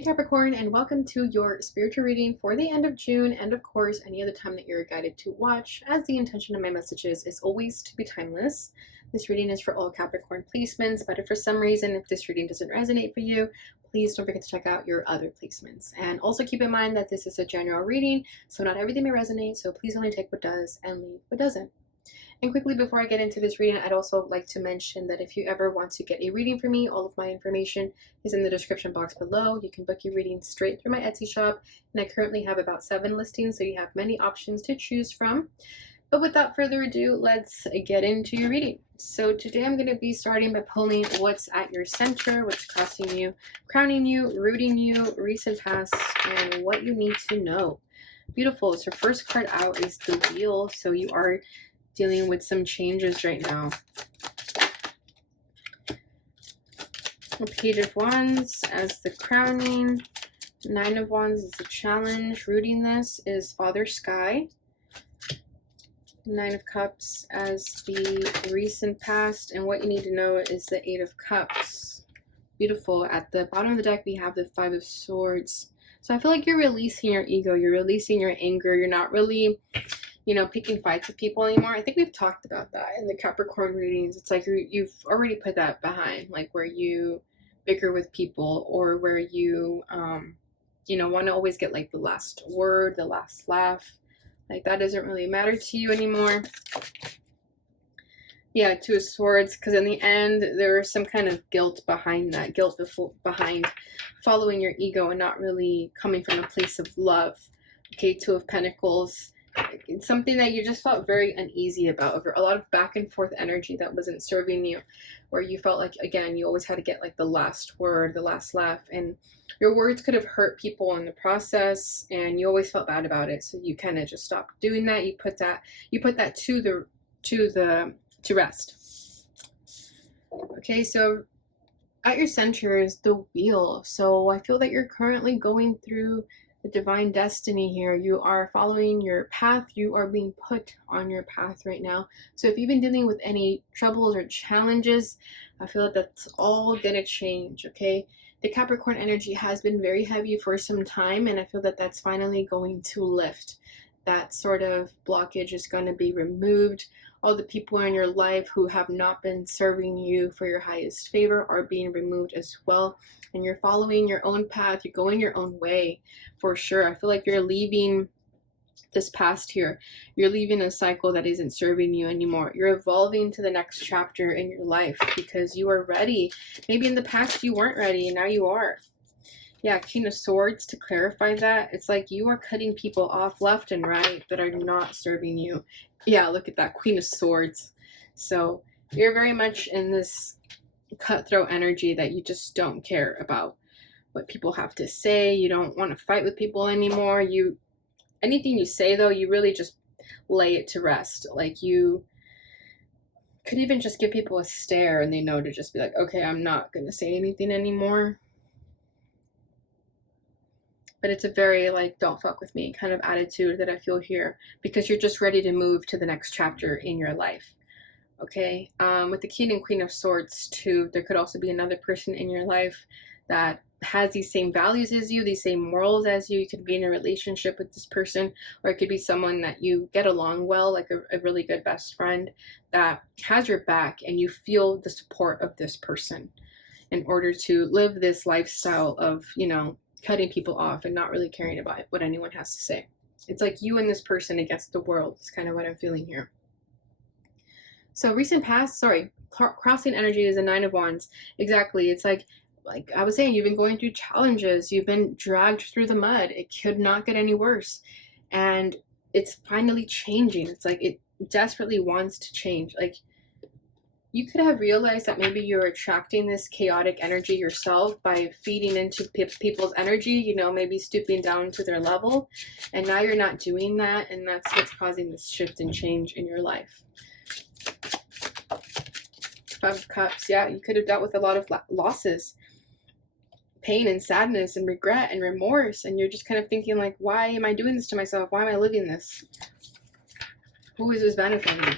Hey Capricorn, and welcome to your spiritual reading for the end of June, and of course any other time that you're guided to watch, as the intention of my messages is always to be timeless. This reading is for all Capricorn placements, but if for some reason if this reading doesn't resonate for you, please don't forget to check out your other placements. And also keep in mind that this is a general reading, so not everything may resonate, so please only take what does and leave what doesn't. And quickly before I get into this reading, I'd also like to mention that if you ever want to get a reading from me, all of my information is in the description box below. You can book your reading straight through my Etsy shop, and I currently have about 7 listings, so you have many options to choose from. But without further ado, let's get into your reading. So today I'm going to be starting by pulling what's at your center, what's crossing you, crowning you, rooting you, recent past, and what you need to know. Beautiful. So first card out is the Wheel. So you are dealing with some changes right now. A Page of Wands as the crowning. 9 of Wands is the challenge. Rooting this is Father Sky. 9 of Cups as the recent past. And what you need to know is the 8 of Cups. Beautiful. At the bottom of the deck, we have the 5 of Swords. So I feel like you're releasing your ego. You're releasing your anger. You're not really, picking fights with people anymore. I think we've talked about that in the Capricorn readings. It's like you've already put that behind, like where you bicker with people, or where you, want to always get like the last word, the last laugh. Like that doesn't really matter to you anymore. Yeah, 2 of Swords, because in the end, there was some kind of guilt behind that. Guilt behind following your ego and not really coming from a place of love. Okay, 2 of Pentacles. It's something that you just felt very uneasy about, over a lot of back and forth energy that wasn't serving you, where you felt like, again, you always had to get like the last word, the last laugh, and your words could have hurt people in the process, and you always felt bad about it. So you kind of just stopped doing that. You put that to rest. Okay, so at your center is the Wheel. So I feel that you're currently going through the divine destiny here. You are following your path. You are being put on your path right now. So if you've been dealing with any troubles or challenges, I feel that that's all gonna change. Okay, the Capricorn energy has been very heavy for some time, and I feel that that's finally going to lift. That sort of blockage is going to be removed. All the people in your life who have not been serving you for your highest favor are being removed as well. And you're following your own path. You're going your own way for sure. I feel like you're leaving this past here. You're leaving a cycle that isn't serving you anymore. You're evolving to the next chapter in your life because you are ready. Maybe in the past you weren't ready, and now you are. Yeah, King of Swords, to clarify that, it's like you are cutting people off left and right that are not serving you. Yeah, look at that, Queen of Swords. So you're very much in this cutthroat energy that you just don't care about what people have to say. You don't want to fight with people anymore. Anything you say, though, you really just lay it to rest. Like you could even just give people a stare and they know to just be like, okay, I'm not going to say anything anymore. But it's a very like, don't fuck with me kind of attitude that I feel here, because you're just ready to move to the next chapter in your life. Okay, with the King and Queen of Swords too, there could also be another person in your life that has these same values as you, these same morals as you. You could be in a relationship with this person, or it could be someone that you get along well, like a really good best friend that has your back, and you feel the support of this person in order to live this lifestyle of, cutting people off and not really caring about what anyone has to say. It's like you and this person against the world. It's kind of what I'm feeling here. So recent past, crossing energy is a 9 of Wands. Exactly. It's like I was saying, you've been going through challenges. You've been dragged through the mud. It could not get any worse. And it's finally changing. It's like it desperately wants to change. Like you could have realized that maybe you're attracting this chaotic energy yourself by feeding into people's energy, maybe stooping down to their level. And now you're not doing that. And that's what's causing this shift and change in your life. 5 of Cups. Yeah, you could have dealt with a lot of losses, pain and sadness and regret and remorse. And you're just kind of thinking like, why am I doing this to myself? Why am I living this? Who is this benefiting?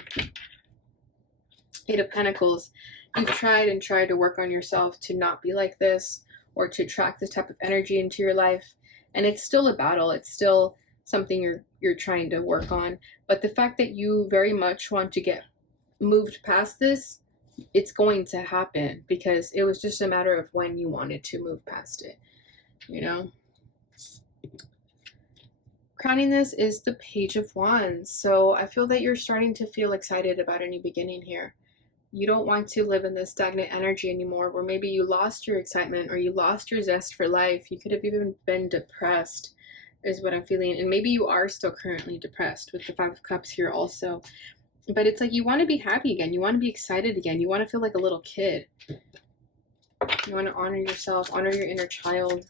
8 of Pentacles. You've tried and tried to work on yourself to not be like this, or to attract this type of energy into your life. And it's still a battle. It's still something you're trying to work on. But the fact that you very much want to get moved past this, it's going to happen, because it was just a matter of when you wanted to move past it, you know? Crowning this is the Page of Wands. So I feel that you're starting to feel excited about a new beginning here. You don't want to live in this stagnant energy anymore, where maybe you lost your excitement or you lost your zest for life. You could have even been depressed, is what I'm feeling. And maybe you are still currently depressed with the Five of Cups here also. But it's like you want to be happy again. You want to be excited again. You want to feel like a little kid. You want to honor yourself, honor your inner child.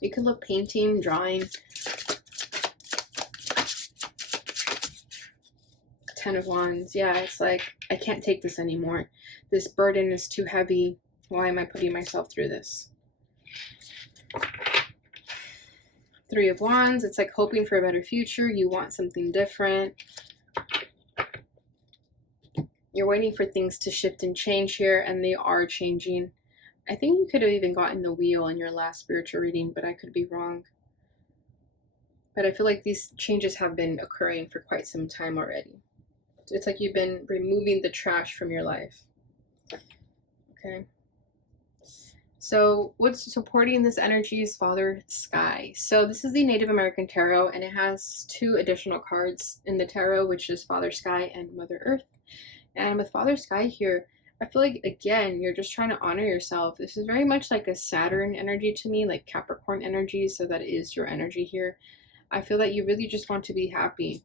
You could love painting, drawing. Ten of Wands. Yeah, it's like, I can't take this anymore. This burden is too heavy. Why am I putting myself through this? Three of Wands. It's like hoping for a better future. You want something different. You're waiting for things to shift and change here, and they are changing. I think you could have even gotten the Wheel in your last spiritual reading, but I could be wrong. But I feel like these changes have been occurring for quite some time already. It's like you've been removing the trash from your life. Okay. So what's supporting this energy is Father Sky. So this is the Native American Tarot, and it has 2 additional cards in the tarot, which is Father Sky and Mother Earth. And with Father Sky here, I feel like, again, you're just trying to honor yourself. This is very much like a Saturn energy to me, like Capricorn energy. So that is your energy here. I feel that you really just want to be happy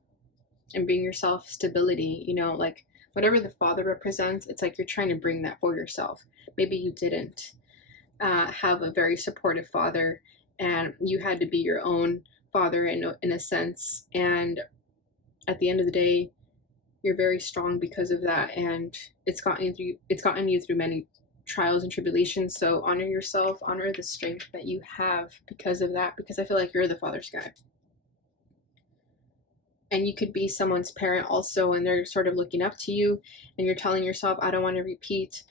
and bring yourself stability, you know, like whatever the Father represents, it's like you're trying to bring that for yourself. Maybe you didn't have a very supportive father, and you had to be your own father in a sense. And at the end of the day, you're very strong because of that, and it's gotten you through many trials and tribulations. So honor yourself, honor the strength that you have because of that, because I feel like you're the Father Sky. And you could be someone's parent also, and they're sort of looking up to you, and you're telling yourself, I don't want to repeat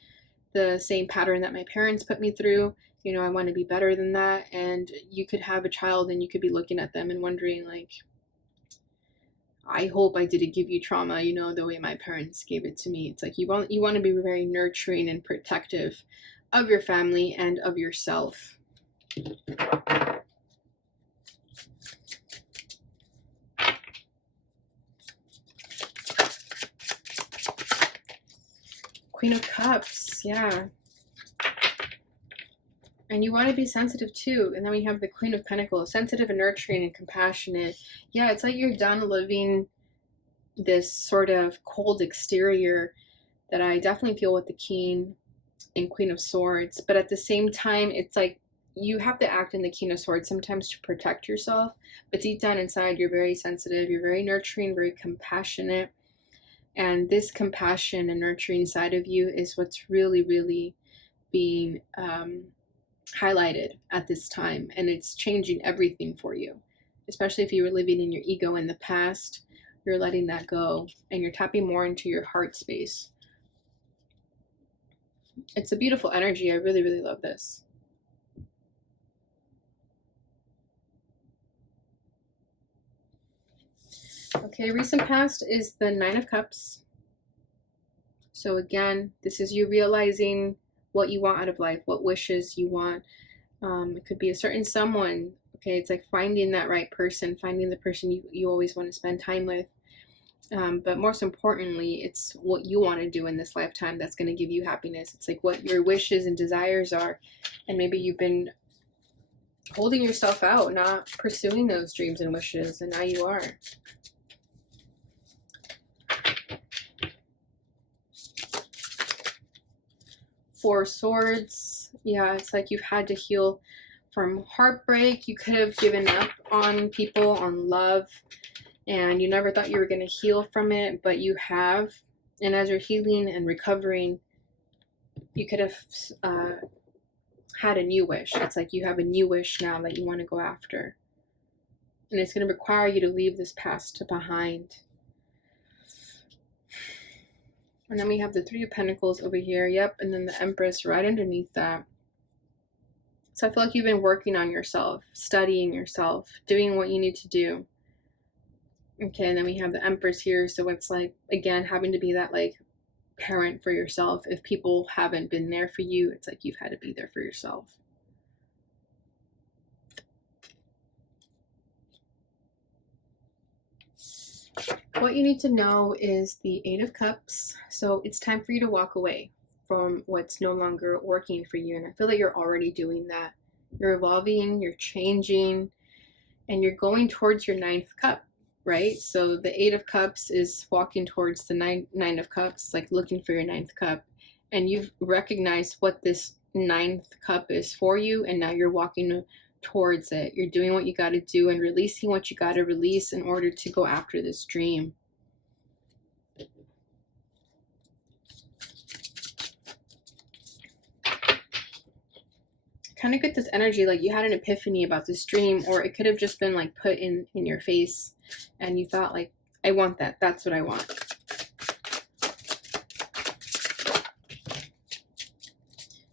the same pattern that my parents put me through. You know, I want to be better than that. And you could have a child, and you could be looking at them and wondering, like, I hope I didn't give you trauma, you know, the way my parents gave it to me. It's like you want to be very nurturing and protective of your family and of yourself. Queen of Cups, yeah. And you want to be sensitive too. And then we have the Queen of Pentacles, sensitive and nurturing and compassionate. Yeah, it's like you're done living this sort of cold exterior that I definitely feel with the King and Queen of Swords. But at the same time, it's like you have to act in the King of Swords sometimes to protect yourself. But deep down inside, you're very sensitive, you're very nurturing, very compassionate. And this compassion and nurturing side of you is what's really, really being highlighted at this time. And it's changing everything for you. Especially if you were living in your ego in the past, you're letting that go. And you're tapping more into your heart space. It's a beautiful energy. I really, really love this. Okay, recent past is the Nine of Cups. So again, this is you realizing what you want out of life, what wishes you want. It could be a certain someone. Okay, it's like finding that right person, finding the person you always want to spend time with. But most importantly, it's what you want to do in this lifetime that's going to give you happiness. It's like what your wishes and desires are. And maybe you've been holding yourself out, not pursuing those dreams and wishes, and now you are. Four Swords. Yeah, it's like you've had to heal from heartbreak. You could have given up on people, on love, and you never thought you were going to heal from it, but you have. And as you're healing and recovering, you could have had a new wish. It's like you have a new wish now that you want to go after. And it's going to require you to leave this past behind. And then we have the Three of Pentacles over here. Yep, and then the Empress right underneath that. So I feel like you've been working on yourself, studying yourself, doing what you need to do. Okay, and then we have the Empress here. So it's like, again, having to be that like parent for yourself. If people haven't been there for you, it's like you've had to be there for yourself. What you need to know is the Eight of Cups. So it's time for you to walk away from what's no longer working for you. And I feel that you're already doing that. You're evolving, you're changing, and you're going towards your ninth cup, right? So the Eight of Cups is walking towards the nine of Cups, like looking for your ninth cup. And you've recognized what this ninth cup is for you, and now you're walking towards it. You're doing what you got to do and releasing what you got to release in order to go after this dream. Kind of get this energy like you had an epiphany about this dream, or it could have just been like put in your face and you thought like, I want that. That's what I want.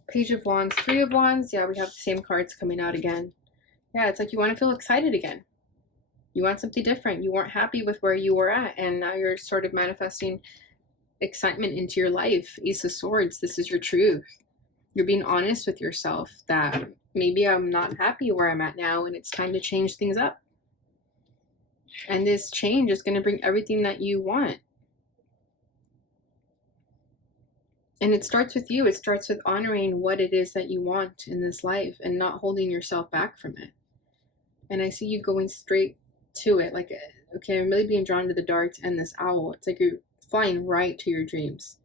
Page of Wands, Three of Wands. Yeah, we have the same cards coming out again. Yeah, it's like you want to feel excited again. You want something different. You weren't happy with where you were at, and now you're sort of manifesting excitement into your life. Ace of Swords, this is your truth. You're being honest with yourself that maybe I'm not happy where I'm at now, and it's time to change things up. And this change is going to bring everything that you want. And it starts with you. It starts with honoring what it is that you want in this life and not holding yourself back from it. And I see you going straight to it. Like, okay, I'm really being drawn to the darts and this owl. It's like you're flying right to your dreams,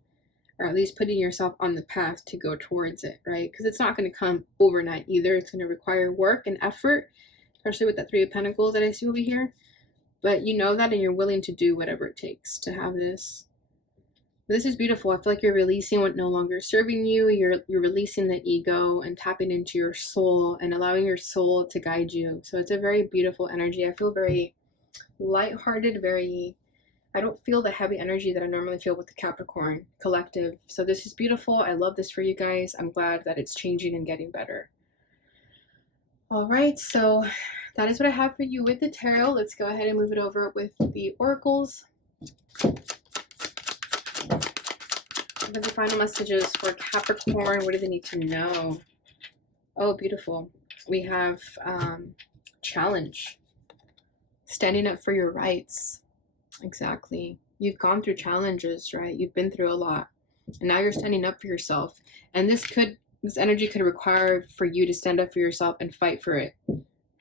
or at least putting yourself on the path to go towards it, right? Because it's not going to come overnight either. It's going to require work and effort, especially with that Three of Pentacles that I see over here. But you know that, and you're willing to do whatever it takes to have this. This is beautiful. I feel like you're releasing what no longer is serving you. You're releasing the ego and tapping into your soul and allowing your soul to guide you. So it's a very beautiful energy. I feel very lighthearted, I don't feel the heavy energy that I normally feel with the Capricorn collective. So this is beautiful. I love this for you guys. I'm glad that it's changing and getting better. All right, so that is what I have for you with the tarot. Let's go ahead and move it over with the oracles. What are the final messages for Capricorn? What do they need to know? Oh, beautiful. We have challenge. Standing up for your rights. Exactly. You've gone through challenges, right? You've been through a lot. And now you're standing up for yourself. And this energy could require for you to stand up for yourself and fight for it.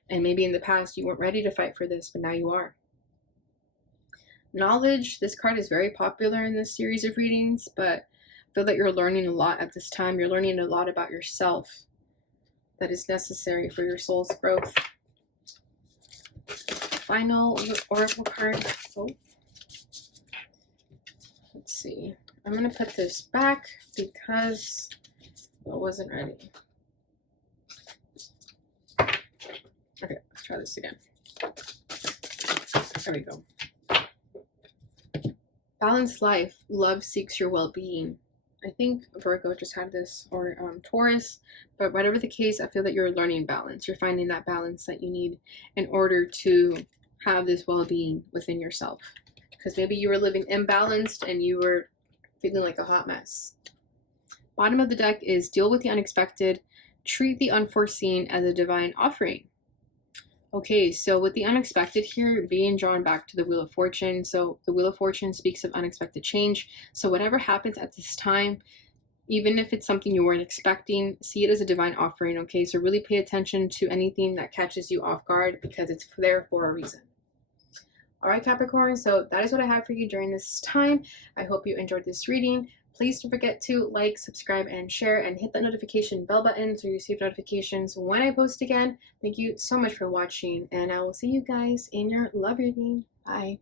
And maybe in the past you weren't ready to fight for this, but now you are. Knowledge. This card is very popular in this series of readings, but I feel that you're learning a lot at this time. You're learning a lot about yourself that is necessary for your soul's growth. Final oracle card. Oh. Let's see. I'm going to put this back because it wasn't ready. Okay, let's try this again. There we go. Balanced life. Love seeks your well-being. I think Virgo just had this, or Taurus, but whatever the case, I feel that you're learning balance. You're finding that balance that you need in order to have this well-being within yourself. Because maybe you were living imbalanced and you were feeling like a hot mess. Bottom of the deck is deal with the unexpected, treat the unforeseen as a divine offering. Okay, so with the unexpected here, being drawn back to the Wheel of Fortune. So the Wheel of Fortune speaks of unexpected change. So whatever happens at this time, even if it's something you weren't expecting, see it as a divine offering, okay? So really pay attention to anything that catches you off guard because it's there for a reason. All right, Capricorn, so that is what I have for you during this time. I hope you enjoyed this reading. Please don't forget to like, subscribe, and share, and hit that notification bell button so you receive notifications when I post again. Thank you so much for watching, and I will see you guys in your love reading. Bye.